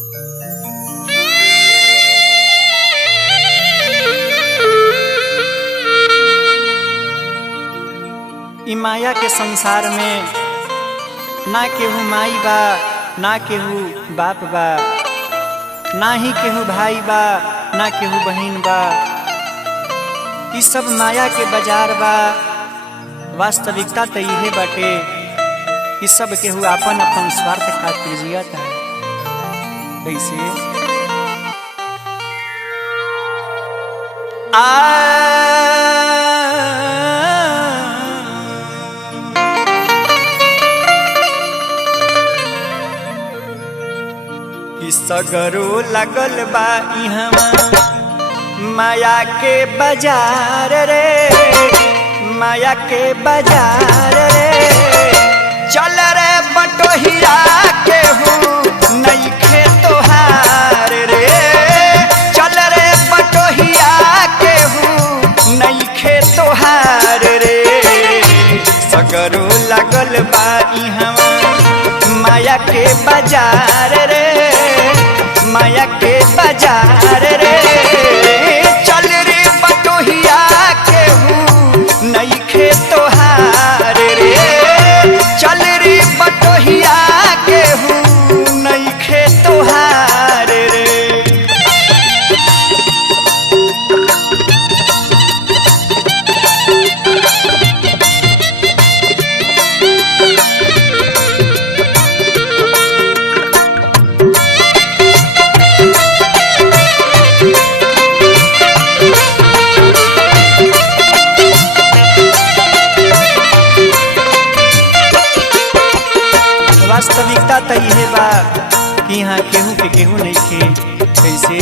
ई माया के संसार में ना केहू माई बा, ना केहू बाप बा, ना ही केहू भाई बा, ना केहू बहिन बा। ई सब माया के बाजार बा। वास्तविकता तो इहे बाटे कि सब केहू अपन अपन स्वार्थ खातिर जियता। कैसे सगरो लगल बा इहवा माया के बाजार रे, माया के बाजार रे। चल रे बटोहिया केहू नइखे तोहार रे, चल रे बटोहिया केहू नइखे तोहार रे। सगरो लगल बा इहवा माया के बाजार रे, माया के बाजार रे। चल रे बटोहिया केहू नइखे तोहार रे, चल रे बटोहिया केहू नइखे तोहार रे। वास्तविकता तो यह बा कि यहाँ केहू के केहू नहीं खे। कैसे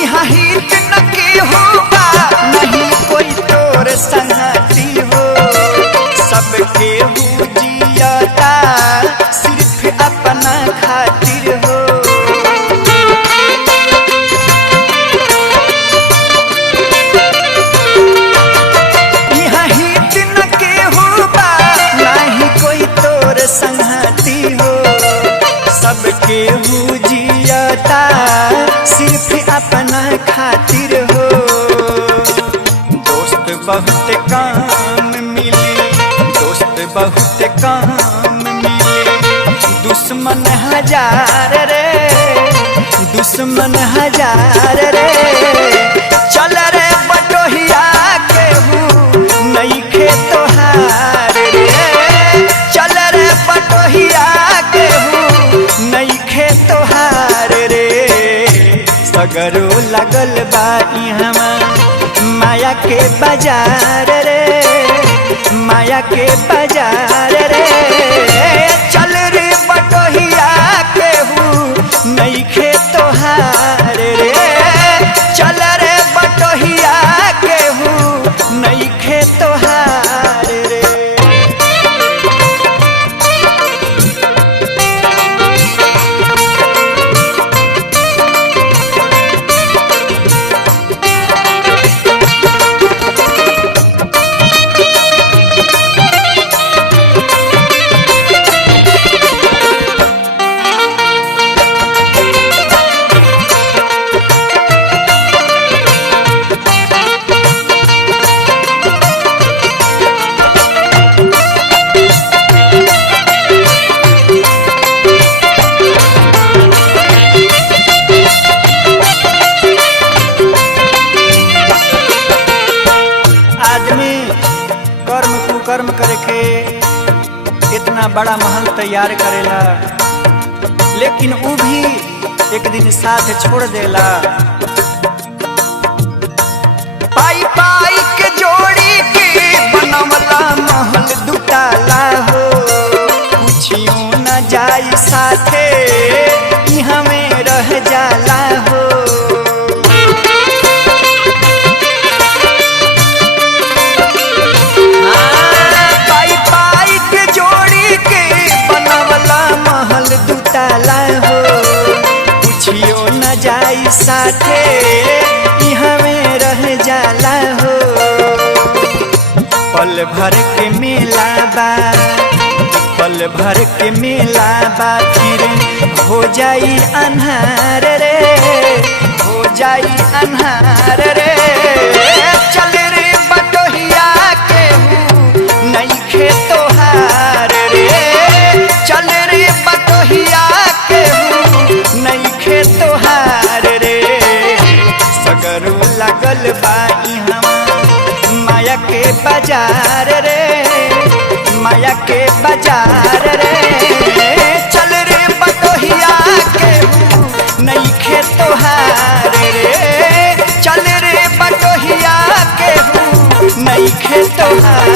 यहाँ हित न केहू बा, नहीं कोई तोर संगती हो। सब केहू जियता सिर्फ अपना खातिर हो। यहाँ हित न केहू बा, नहीं कोई तोर संगती हो। सब केहू जियता सिर्फ अपना खातिर हो। दोस्त बहुत काम मिले, दोस्त बहुत काम मिले, दुश्मन हजार रे, दुश्मन हजार रे। चल रे बटोहिया केहू नइखे तोहार रे, चल रे बटोहिया केहू नइखे तोहार रे। सगरो लगल बा इहवा माया के बाजार रे, माया के बाजार रे। चल रे बटोहिया केहू नइखे तोहार रे, चल रे बटोहिया केहू नइखे तोहार रे। कर्म करके इतना बड़ा महल तैयार करेला, लेकिन वो भी एक दिन साथ छोड़ देला। पाई पाई के जोड़ी के बनवला महल दुताला हो। कुछियों न जाई साथे इहाँ में रह जाला हो। कुछियो न जाई साथे इहाँ में रह जाला हो। पल भर के मेला बा, पल भर के मेला बा फिर हो जाई अन्हार रे, हो जाई अन्हार रे। चल रे बटोहिया के नइखे तोहार रे, चल रे बटोहिया के नइखे तोहार रे। सगरो लागल बा इहाँ माया के बाजार रे, माया के बाजार रे। चल रे बटोहिया के नइखे तोहार रे, चल रे बटोहिया के नइखे तोहार